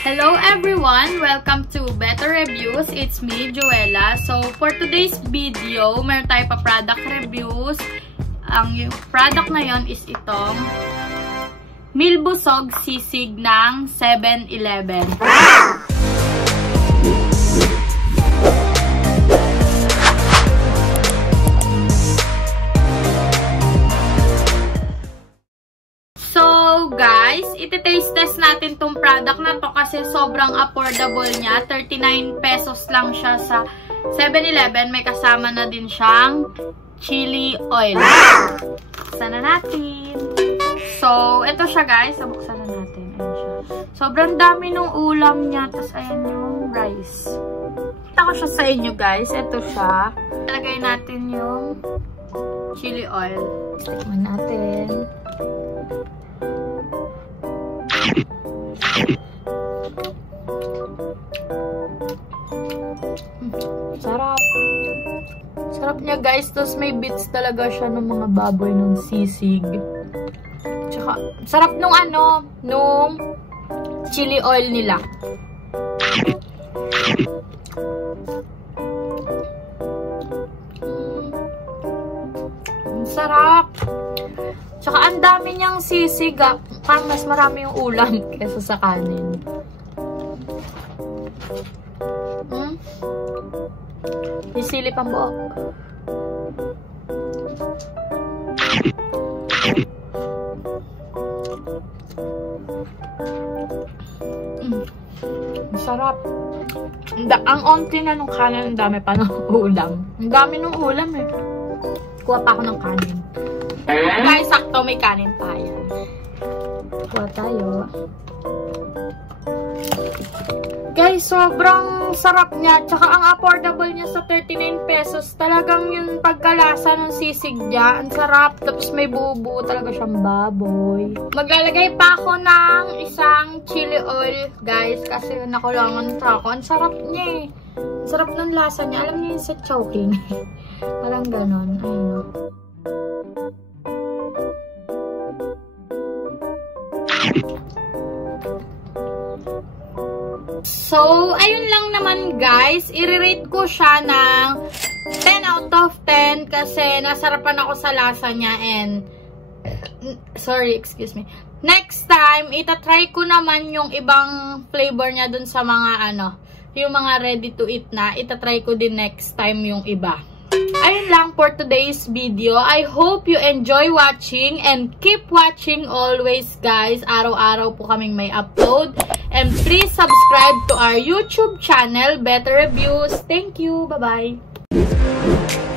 Hello everyone! Welcome to Better Reviews. It's me, Joella. So, for today's video, meron tayo pa product reviews. Yung product na yon is itong Milbusog Sisig ng 7-Eleven. Guys, iti-taste test natin tong product na to kasi sobrang affordable niya. 39 pesos lang siya sa 7-Eleven. May kasama na din siyang chili oil. Buksan na natin. So, ito siya guys. Buksan na natin. Ayan siya. Sobrang dami ng ulam niya. Tapos, ayan yung rice. Kita ko siya sa inyo guys. Ito siya. Ilagay natin yung chili oil. Tikman natin. Sarap. Sarap niya guys. Tapos may bits talaga siya ng mga baboy ng sisig. Tsaka, sarap nung nung chili oil nila. Sarap. Tsaka ang dami niyang sisig. Parang mas marami yung ulam kesa sa kanin. Isilip ang buhok. Sarap. Ang onti na nung kanin, ang dami pa ng ulam. Ang dami ng ulam eh. Kuha pa ako ng kanin. Guys, sakto may kanin pa yan. Kuha tayo. Guys, sobrang sarap niya. Tsaka ang affordable niya sa 39 pesos. Talagang yung pagkalasa ng sisig niya. Ang sarap. Tapos may buo-buo talaga siyang baboy. Maglalagay pa ako ng isang chili oil, guys. Kasi nakulangan pa ako. Ang sarap niya eh. Ang sarap ng lasa niya. Alam niyo yung sa choking. Parang ganon. Ayun o. So, ayun lang naman guys. I-rate ko siya ng 10 out of 10 kasi nasarapan ako sa lasa niya and sorry, excuse me. Next time, itatry ko naman yung ibang flavor niya dun sa mga yung mga ready to eat na. Itatry ko din next time yung iba. Ayun lang for today's video. I hope you enjoy watching and keep watching always guys. Araw-araw po kaming may upload. And please subscribe to our YouTube channel, Better Reviews. Thank you. Bye-bye.